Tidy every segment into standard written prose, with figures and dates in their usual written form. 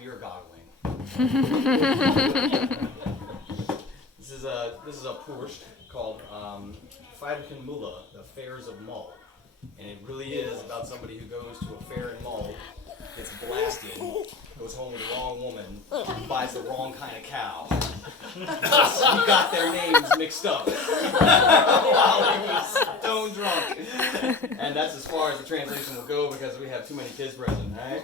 beer goggling. This is a pursht called Feideken Mulla, the Fairs of Mull. And it really is about somebody who goes to a fair in Mull, gets blasted, goes home with the wrong woman, buys the wrong kind of cow. He got their names mixed up while he was stone drunk. And that's as far as the translation will go because we have too many kids present, right?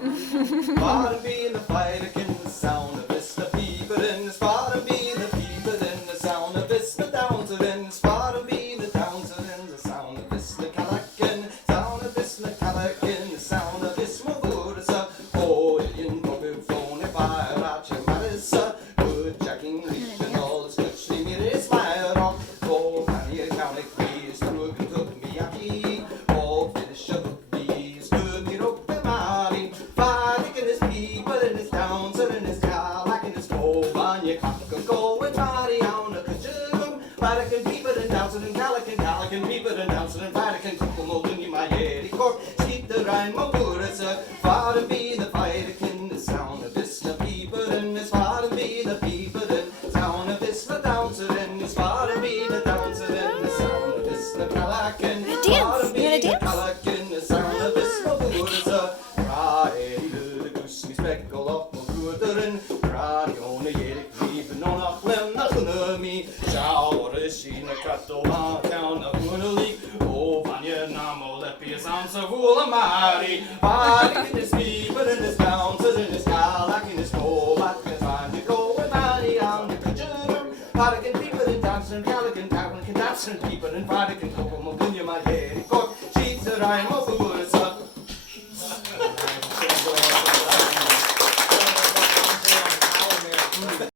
Bottom be in the fight again, the sound of this, the people in the spot be the people in the sound of this, the down to then, spot be the down to then, the sound of this, the calacan, sound of this, the calacan, the sound of this, Mhóir, oh, in Bogu phone, if I out your matters, good jacking, leaping all the switch, me is fired off, oh, honey, account it, please, through and took me up, oh, finish up, please, good, me rope, the money, fighting in this people in this town, so in this car, like in this hole, on your cock, go and party on the kajum, Vatican people and Dowson and Calican people and Dowson and Vatican, Kukumo, in my head, court, keep the rhyme, Mhóir, far and be the fight, the sound of this, the people in this, far and be the people in the sound of this, the Dowson in this, far and be the Dowson in the sound of this, the Calacan, far and be the Calacan, the sound of this, Mhóir, Ride the goose, me speckle up, Mhóir, Ride on the yellow creep, and on a phlegm, nothing of me, shower, she, the cattle, town, the Hunalik, oh, Vanya, Namo, Lepi, sounds of Ulamari, fighting in this people in this town, so in this car, like in this hole, I can find the go and body on the kajum, Vatican people in Dowson, Calican, Calican, Dowson people in Vatican, Kokomo, my head, court, sheets that I'm over.